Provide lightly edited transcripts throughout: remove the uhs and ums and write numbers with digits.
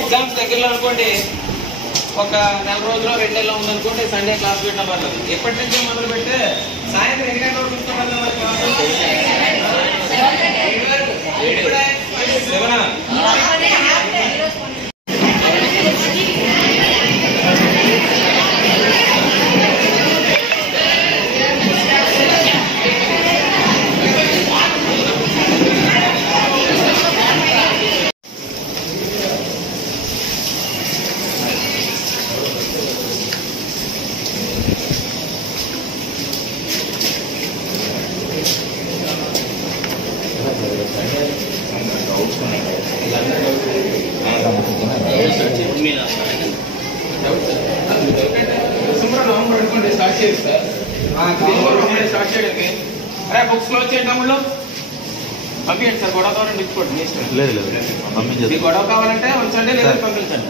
Exams దగ్గరలో అనుకోండి, ఒక నెల రోజుల్లో 2 నెలలు ఉందనుకోండి, సండే క్లాస్ పెట్టిన పర్లేదు. ఎప్పటి నుంచే మొదలు పెడితే సాయంత్రం 8 గంటల వరకు ఉంచుకోవాలి మరి క్లాస్. 7 నవంబర్ అనుకోండి స్టార్ట్ చేయండి సార్. స్టార్ట్ చేయడానికి అరే బుక్స్ క్లోజ్ చేయండి. తమ్ముళ్ళు పంపించండి సార్. గొడవ కావాలంటే ఇచ్చుకోండి. మీకు గొడవ కావాలంటే ఉంచండి, లేదా పంపించండి.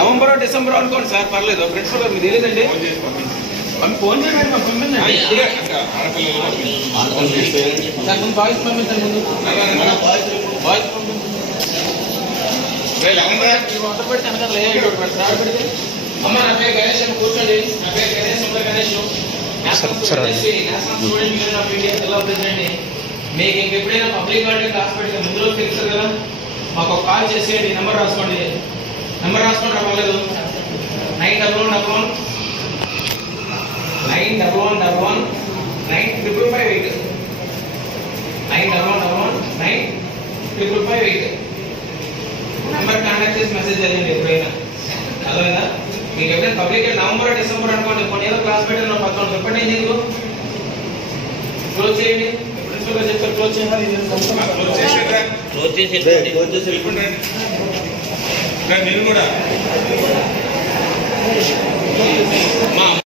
నవంబర్ డిసెంబర్ అనుకోండి సార్, పర్లేదు. ప్రిన్సిపల్ గారు మీకు తెలియదండి, ఫోన్ చేయండి. పంపించండి సార్. ముందు బాయ్స్ పంపించండి. ముందు బాయ్స్ పంపించండి. అమ్మ నా పేరు గణేష్ అని కూర్చోండి. నా పేరు Ganesh. Ganesh national of India జిల్లా ప్రెసిడెంట్. మీకు ఇంకెప్పుడైనా పబ్లిక్ హాలిడే క్లాస్ పెడితే ముందు రోజు తెలుసు కదా, మాకు ఒక కాల్ చేసేయండి. నెంబర్ రాసుకోండి. నెంబర్ రాసుకోండి రాలేదు. 9111 9111 9558 9111 9558 నెంబర్ కాంటాక్ట్ చేసి మెసేజ్ చేయండి ఎప్పుడైనా. అర్థమైందా? మీకు ఎప్పుడైనా పబ్లిక్ నవంబర్ డిసెంబర్ అనుకోండి, కొన్ని ఏదో క్లాస్ పెట్టిన పక్కన చెప్పండి. నీకు క్లోజ్ చేయండి. ప్రిన్సిపల్ చెప్పారు క్లోజ్ చేయాలి. నేను కూడా